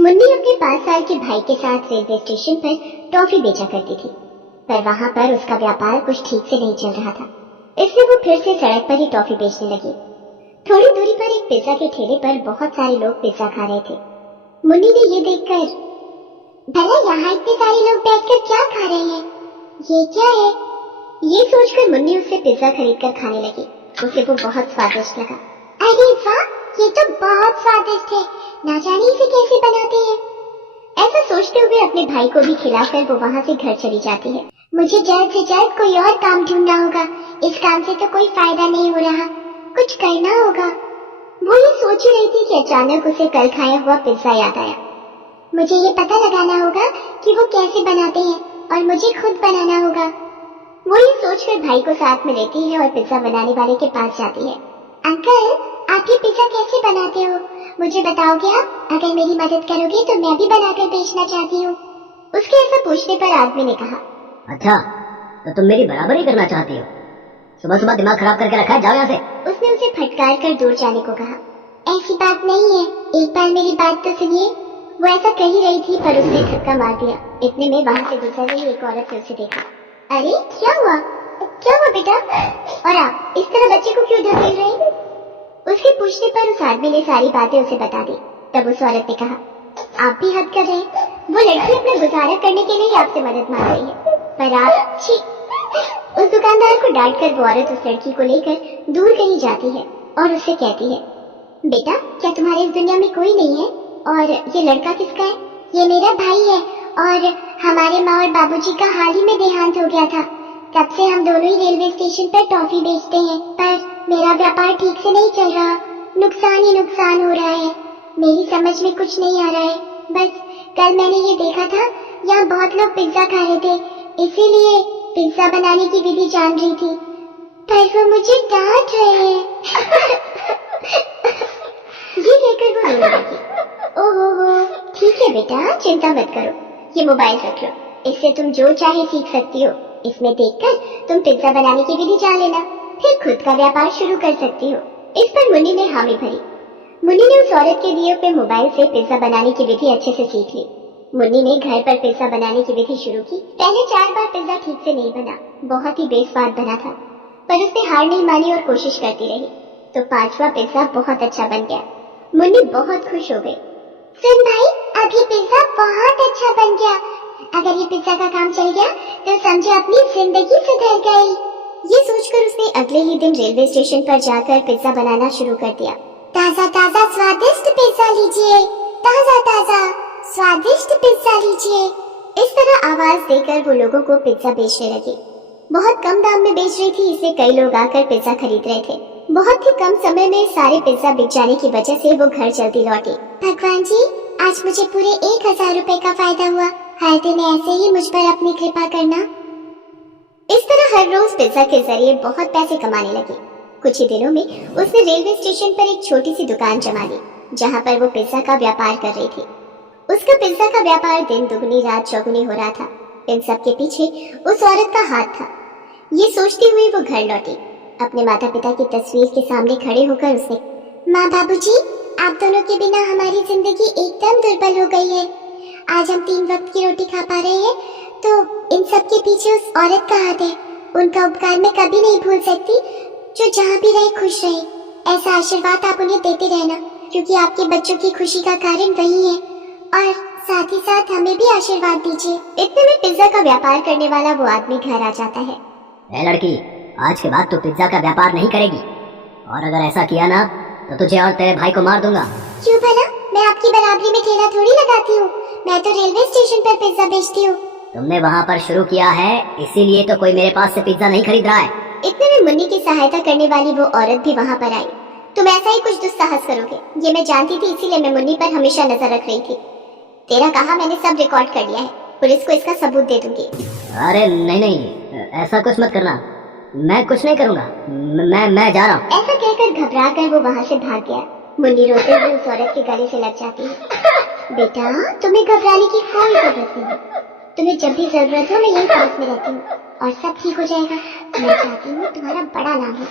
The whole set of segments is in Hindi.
मुन्नी अपने 5 साल के भाई के साथ रेलवे स्टेशन पर टॉफी बेचा करती थी, पर वहाँ पर उसका व्यापार कुछ ठीक से नहीं चल रहा था, इसलिए वो फिर से सड़क पर ही टॉफी बेचने लगी। थोड़ी दूरी पर एक पिज्जा के ठेले पर बहुत सारे लोग पिज्जा खा रहे थे। मुन्नी ने ये देखकर, भला यहाँ इतने सारे लोग बैठकर क्या खा रहे हैं, ये क्या है? ये सोचकर मुन्नी उससे पिज्जा खरीदकर खाने लगी। उसे वो बहुत स्वादिष्ट लगा। अरे वाह, ये तो बहुत स्वादिष्ट है, ना जाने इसे कैसे बनाते हैं। ऐसा सोचते हुए अपने भाई को भी खिलाकर वो वहाँ से घर चली जाती है। मुझे जल्द से जल्द कोई और काम ढूंढना होगा, इस काम से तो कोई फायदा नहीं हो रहा, कुछ करना होगा। वो ये सोच ही रही थी कि अचानक उसे कल खाया हुआ पिज्जा याद आया। मुझे ये पता लगाना होगा कि वो कैसे बनाते हैं और मुझे खुद बनाना होगा। वो ये सोचकर भाई को साथ में लेती है और पिज्जा बनाने वाले के पास जाती है। अंकल, आप ये पिज्जा कैसे बनाते हो, मुझे बताओगे आप? अगर मेरी मदद करोगे तो मैं भी बनाकर बेचना चाहती हूँ। उसके ऐसा पूछने पर आदमी ने कहा, अच्छा, तो तुम मेरी बराबरी करना चाहती हो? सुबह सुबह दिमाग खराब करके रखा है, जाओ यहाँ से। उसने उसे फटकार कर दूर जाने को कहा। ऐसी बात नहीं है, एक बार मेरी बात तो सुनिए। वो ऐसा कह ही रही थी पर उसने धक्का मार दिया। इतने में वहाँ से गुजर रही एक औरत ने उसे देखा। अरे क्या हुआ, क्या हुआ बेटा? और आप इस तरह बच्चे को क्यों ढकेल रहे हैं? उसके पूछने पर उस आदमी ने सारी बातें उसे बता दी। तब उस औरत ने कहा, आप भी हद कर रहे हैं, वो लड़की अपना गुजारा करने के लिए आपसे मदद मांग रही है, पर आप छी। उस दुकानदार को डांटकर वो औरत उस लड़की को लेकर दूर कहीं जाती है और उससे कहती है, बेटा क्या तुम्हारे इस दुनिया में कोई नहीं है? और ये लड़का किसका है? ये मेरा भाई है और हमारे माँ और बाबूजी का हाल ही में देहांत हो गया था। तब से हम दोनों ही रेलवे स्टेशन पर टॉफी बेचते हैं, पर मेरा व्यापार ठीक से नहीं चल रहा, नुकसान ही नुकसान हो रहा है। मेरी समझ में कुछ नहीं आ रहा है। बस कल मैंने ये देखा था, यहाँ बहुत लोग पिज्जा खा रहे थे, इसीलिए पिज्जा बनाने की विधि जान रही थी, पर वो मुझे डांट रहे हैं। ये कहकर वो रोने लगी। ओहो, ठीक है बेटा, चिंता मत करो, ये मोबाइल रख लो, इससे तुम जो चाहे सीख सकती हो। इसमें देखकर तुम पिज्जा बनाने की विधि जान लेना, फिर खुद का व्यापार शुरू कर सकती हो। इस पर मुन्नी ने हामी भरी। मुन्नी ने उस औरत के दिए हुए मोबाइल से पिज्जा बनाने की विधि अच्छे से सीख ली। मुन्नी ने घर पर पिज्जा बनाने की विधि शुरू की। पहले 4 बार पिज्जा ठीक से नहीं बना, बहुत ही बेस्वाद बना था, पर उसने हार नहीं मानी और कोशिश करती रही, तो 5वां पिज्जा बहुत अच्छा बन गया। मुन्नी बहुत खुश हो गई। सुन भाई, अब ये पिज्जा बहुत अच्छा बन गया। अगर ये पिज्जा का काम चल गया तो समझो अपनी जिंदगी सुधर गई। ये सोचकर उसने अगले ही दिन रेलवे स्टेशन पर जाकर पिज्जा बनाना शुरू कर दिया। ताजा ताजा स्वादिष्ट पिज्जा लीजिए, ताजा ताजा स्वादिष्ट पिज्जा लीजिए। इस तरह आवाज देकर वो लोगों को पिज्जा बेचने लगी। बहुत कम दाम में बेच रही थी, इसलिए कई लोग आकर पिज्जा खरीद रहे थे। बहुत ही कम समय में सारे पिज्जा बिक जाने की वजह से वो घर जल्दी लौटी। भगवान जी, आज मुझे पूरे 1000 रुपए का फायदा हुआ। हर दिन ऐसे ही मुझ पर अपनी कृपा करना। इस तरह हर रोज पिज्जा के जरिए बहुत पैसे कमाने लगी। कुछ ही दिनों में उसने रेलवे स्टेशन पर एक छोटी सी दुकान जमा ली, जहाँ पर वो पिज्जा का व्यापार कर रही थी। उसका पिज्जा का व्यापार दिन दुगनी रात चौगुनी हो रहा था। इन सब के पीछे उस औरत का हाथ था। ये सोचती हुई वो घर लौटी। अपने माता पिता की तस्वीर के सामने खड़े होकर उसने, माँ बाबूजी, आप दोनों के बिना हमारी जिंदगी एकदम दुर्बल हो गई है। आज हम 3 वक्त की रोटी खा पा रहे हैं, तो इन सब के पीछे उस औरत का हाथ है। उनका उपकार मैं कभी नहीं भूल सकती, जो जहाँ भी रहे खुश रहे। ऐसा आशीर्वाद आप उन्हें देते रहना, क्योंकि आपके बच्चों की खुशी का कारण वही है, और साथ ही साथ हमें भी आशीर्वाद दीजिए। इतने में पिज्जा का व्यापार करने वाला वो आदमी घर आ जाता है। ए लड़की, आज के बाद तू पिज्जा का व्यापार नहीं करेगी, और अगर ऐसा किया ना तो तुझे और तेरे भाई को मार दूंगा। क्यों भला? मैं आपकी बराबरी में ठेला थोड़ी लगाती हूँ, मैं तो रेलवे स्टेशन पर पिज्जा बेचती हूँ। तुमने वहाँ पर शुरू किया है, इसीलिए तो कोई मेरे पास से पिज्जा नहीं खरीद रहा है। इतने में मुन्नी की सहायता करने वाली वो औरत भी वहाँ पर आई। तुम ऐसा ही कुछ दुस्साहस करोगे, ये मैं जानती थी, इसीलिए मैं मुन्नी पर हमेशा नजर रख रही थी। तेरा कहा मैंने सब रिकॉर्ड कर लिया है, पुलिस को इसका सबूत दे दूंगी। अरे नहीं नहीं, ऐसा कुछ मत करना, मैं कुछ नहीं करूँगा, मैं जा रहा हूँ। ऐसा कहकर घबरा कर वो वहाँ से भाग गया। मुन्नी रोते हुए उस औरत के गले से लग जाती है। बेटा, तुम्हें घबराने की कोई जरूरत नहीं, तुम्हें जब भी जरूरत हो मैं यही पास में रहती हूँ और सब ठीक हो जाएगा। मैं चाहती हूँ तुम्हारा बड़ा नाम हो।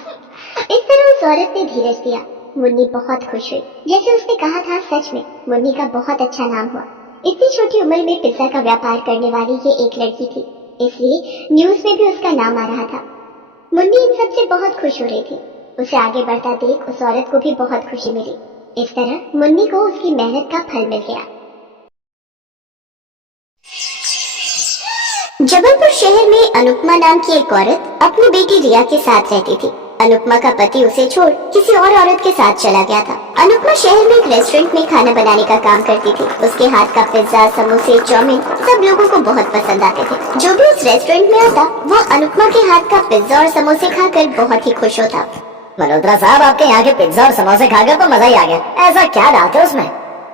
इस तरह उस औरत ने धीरज दिया मुन्नी बहुत खुश हुई। जैसे उसने कहा था, सच में मुन्नी का बहुत अच्छा नाम हुआ। इतनी छोटी उम्र में पिज्जा का व्यापार करने वाली ये एक लड़की थी, इसलिए न्यूज में भी उसका नाम आ रहा था। मुन्नी इन सब से बहुत खुश हो रही थी। उसे आगे बढ़ता देख उस औरत को भी बहुत खुशी मिली। इस तरह मुन्नी को उसकी मेहनत का फल मिल गया। जबलपुर शहर में अनुपमा नाम की एक औरत अपनी बेटी रिया के साथ रहती थी। अनुपमा का पति उसे छोड़ किसी और औरत के साथ चला गया था। अनुपमा शहर में एक रेस्टोरेंट में खाना बनाने का काम करती थी। उसके हाथ का पिज्जा, समोसे, चाउमीन सब लोगों को बहुत पसंद आते थे। जो भी उस रेस्टोरेंट में आता वो अनुपमा के हाथ का पिज्जा और समोसे खाकर बहुत ही खुश होता। मल्होत्रा साहब, आपके यहाँ के पिज्जा और समोसे खाकर तो मजा ही आ गया। ऐसा क्या डालते हो उसमें?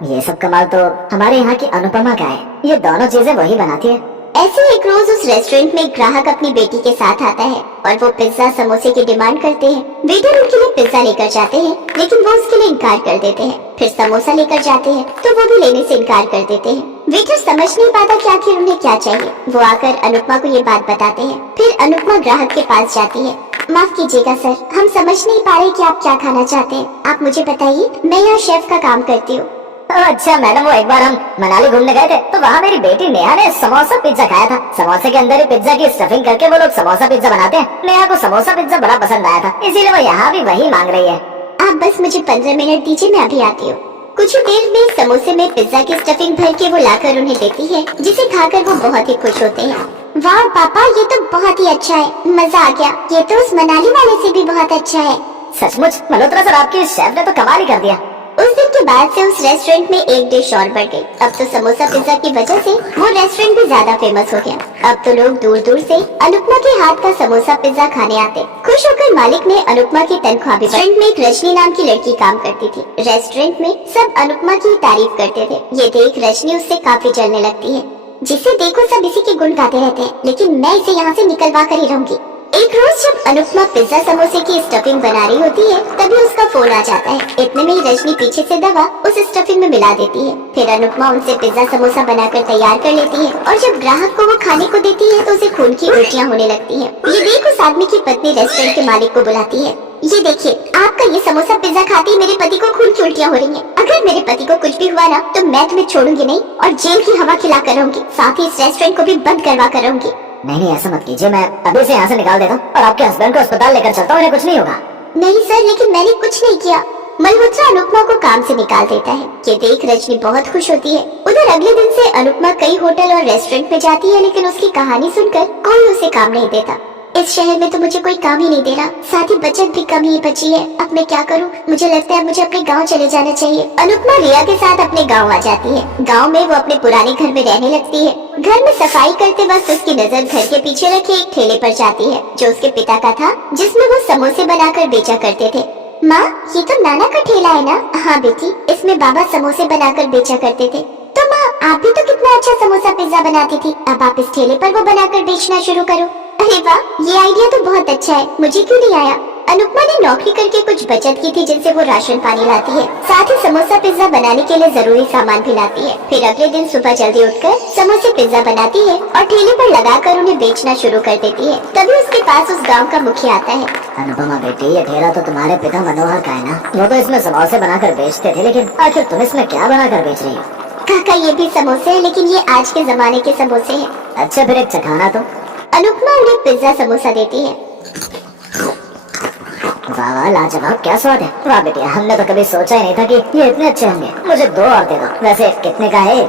ये सब कमाल तो हमारे यहाँ की अनुपमा का है। ये दोनों चीजें वही बनाती है। ऐसे एक रोज उस रेस्टोरेंट में ग्राहक अपनी बेटी के साथ आता है और वो पिज्जा समोसे की डिमांड करते हैं। वेटर उनके लिए पिज्जा लेकर जाते हैं, लेकिन वो उसके लिए इनकार कर देते हैं। फिर समोसा लेकर जाते हैं तो वो भी लेने से इनकार कर देते हैं। वेटर समझ नहीं पाता कि आखिर उन्हें क्या चाहिए। वो आकर अनुपमा को ये बात बताते हैं। फिर अनुपमा ग्राहक के पास जाती है। माफ कीजिएगा सर, हम समझ नहीं पा रहे कि आप क्या खाना चाहते हैं। आप मुझे बताइए, मैं यहाँ शेफ का काम करती हूँ। अच्छा मैडम, वो एक बार हम मनाली घूमने गए थे तो वहाँ मेरी बेटी नेहा ने समोसा पिज्जा खाया था। समोसे के अंदर ही पिज्जा की स्टफिंग करके वो लोग समोसा पिज्जा बनाते हैं। नेहा को समोसा पिज्जा बड़ा पसंद आया था, इसीलिए वो यहाँ भी वही मांग रही है। आप बस मुझे 15 मिनट दीजिए, मैं अभी आती हूँ। कुछ ही देर में समोसे में पिज्जा की स्टफिंग भर के वो लाकर उन्हें देती है, जिसे खाकर वो बहुत ही खुश होते हैं। वाह पापा, ये तो बहुत ही अच्छा है, मजा आ गया। ये तो उस मनाली वाले से भी बहुत अच्छा है। सचमुच मल्होत्रा सर, आपकी शेफ ने तो कमाल ही कर दिया। उस दिन के बाद से उस रेस्टोरेंट में एक डिश और बढ़ गई। अब तो समोसा पिज्जा की वजह से वो रेस्टोरेंट भी ज्यादा फेमस हो गया। अब तो लोग दूर दूर से अनुपमा के हाथ का समोसा पिज्जा खाने आते। खुश होकर मालिक ने अनुपमा की तनख्वाह भी। रेस्टोरेंट में एक रजनी नाम की लड़की काम करती थी। रेस्टोरेंट में सब अनुपमा की तारीफ करते थे। ये देख रजनी उससे काफी जलने लगती है। जिसे देखो सब इसी के गुण गाते रहते हैं, लेकिन मैं इसे यहाँ से निकलवा कर ही रहूंगी। एक रोज जब अनुपमा पिज्जा समोसे की स्टफिंग बना रही होती है, तभी उसका फोन आ जाता है। इतने में ही रजनी पीछे से दवा उस स्टफिंग में मिला देती है। फिर अनुपमा उनसे पिज्जा समोसा बनाकर तैयार कर लेती है और जब ग्राहक को वो खाने को देती है तो उसे खून की उल्टियाँ होने लगती है। ये देख उस आदमी की पत्नी रेस्टोरेंट के मालिक को बुलाती है। ये देखिए, आपका ये समोसा पिज्जा खाते ही मेरे पति को खून की उल्टियाँ हो रही हैं। अगर मेरे पति को कुछ भी हुआ ना तो मैं तुम्हें छोड़ूंगी नहीं और जेल की हवा खिला कर रहूंगी, साथ ही इस रेस्टोरेंट को भी बंद करवा कर रहूंगी। नहीं, ऐसा मत कीजिए, मैं अभी से यहाँ से निकाल देता हूँ और आपके हस्बैंड को अस्पताल लेकर चलता हूँ, कुछ नहीं होगा। नहीं सर, लेकिन मैंने कुछ नहीं किया। मल्होत्रा अनुपमा को काम से निकाल देता है। ये देख रजनी बहुत खुश होती है। उधर अगले दिन से अनुपमा कई होटल और रेस्टोरेंट में जाती है, लेकिन उसकी कहानी सुनकर कोई उसे काम नहीं देता। इस शहर में तो मुझे कोई काम ही नहीं दे रहा, साथ ही बचत भी कम ही बची है। अब मैं क्या करूं? मुझे लगता है मुझे अपने गांव चले जाना चाहिए। अनुपमा रिया के साथ अपने गांव आ जाती है। गांव में वो अपने पुराने घर में रहने लगती है। घर में सफाई करते वक्त उसकी नजर घर के पीछे रखे एक ठेले पर जाती है, जो उसके पिता का था, जिसमें वो समोसे बनाकर बेचा करते थे। माँ, ये तो नाना का ठेला है ना? हाँ बेटी, इसमें बाबा समोसे बनाकर बेचा करते थे। तो माँ, आप भी तो कितना अच्छा समोसा पिज्जा बनाती थी, अब आप इस ठेले पर वो बनाकर बेचना शुरू करो। अरे वाह, ये आइडिया तो बहुत अच्छा है, मुझे क्यों नहीं आया? अनुपमा ने नौकरी करके कुछ बचत की थी, जिनसे वो राशन पानी लाती है, साथ ही समोसा पिज्जा बनाने के लिए जरूरी सामान भी लाती है। फिर अगले दिन सुबह जल्दी उठकर समोसे पिज्जा बनाती है और ठेले पर लगाकर उन्हें बेचना शुरू कर देती है। तभी उसके पास उस गाँव का मुखिया आता है। अनुपमा बेटी, ये ठेला तो तुम्हारे पिता मनोहर का है ना? वो तो इसमें समोसे बनाकर बेचते थे, लेकिन आखिर तुम इसमें क्या बनाकर बेच रही हो? काका, ये भी समोसे है, लेकिन ये आज के जमाने के समोसे हैं। अच्छा, फिर एक चखाना तो। अनुपमा उन्हें पिज्जा समोसा देती है। वाह वाह, लाजवाब, क्या स्वाद है। वाह बेटिया, हमने तो कभी सोचा ही नहीं था कि ये इतने अच्छे होंगे। मुझे 2 और दे दो। वैसे कितने का है?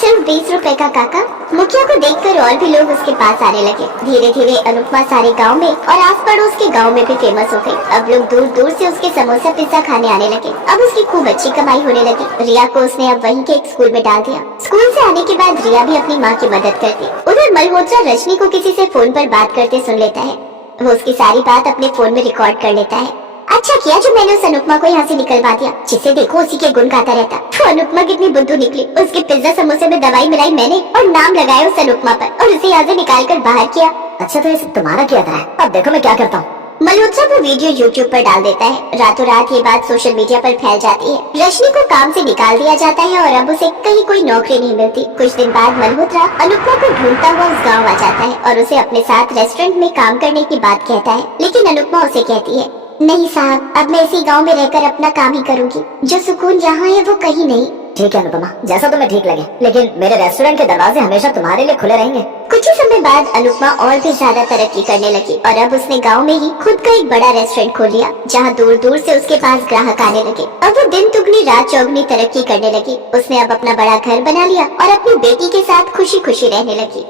सिर्फ 20 रुपए का काका। मुखिया को देखकर और भी लोग उसके पास आने लगे। धीरे धीरे अनुपमा सारे गांव में और आस पड़ोस के गांव में भी फेमस हो गई। अब लोग दूर दूर से उसके समोसा पिज्जा खाने आने लगे। अब उसकी खूब अच्छी कमाई होने लगी। रिया को उसने अब वहीं के एक स्कूल में डाल दिया। स्कूल से आने के बाद रिया भी अपनी माँ की मदद करती। उधर मल्होत्रा रजनी को किसी से फोन पर बात करते सुन लेता है। वो उसकी सारी बात अपने फोन में रिकॉर्ड कर लेता है। अच्छा किया जो मैंने उस अनुपमा को यहाँ से निकलवा दिया, जिसे देखो उसी के गुण गाता रहता। तो अनुपमा कितनी बुद्धू निकली। उसके पिज्जा समोसे में दवाई मिलाई मैंने और नाम लगाया उस अनुपमा पर और उसे यहाँ से निकाल कर बाहर किया। अच्छा, तो ये सब तुम्हारा किया था? अब देखो मैं क्या करता हूँ। मल्होत्रा वो वीडियो YouTube पर डाल देता है। रातों रात ये बात सोशल मीडिया पर फैल जाती है। रजनी को काम से निकाल दिया जाता है और अब उसे कहीं कोई नौकरी नहीं मिलती। कुछ दिन बाद मल्होत्रा अनुपमा को ढूंढता हुआ उस गाँव आ जाता है और उसे अपने साथ रेस्टोरेंट में काम करने की बात कहता है, लेकिन अनुपमा उसे कहती है, नहीं साहब, अब मैं इसी गांव में रहकर अपना काम ही करूंगी। जो सुकून यहाँ है वो कहीं नहीं। ठीक है अनुपमा, जैसा तुम्हें ठीक लगे, लेकिन मेरे रेस्टोरेंट के दरवाजे हमेशा तुम्हारे लिए खुले रहेंगे। कुछ ही समय बाद अनुपमा और भी ज्यादा तरक्की करने लगी और अब उसने गांव में ही खुद का एक बड़ा रेस्टोरेंट खोल लिया, जहां दूर दूर से उसके पास ग्राहक आने लगे। अब वो दिन दुगनी रात चौगनी तरक्की करने लगी। उसने अब अपना बड़ा घर बना लिया और अपनी बेटी के साथ खुशी खुशी रहने लगी।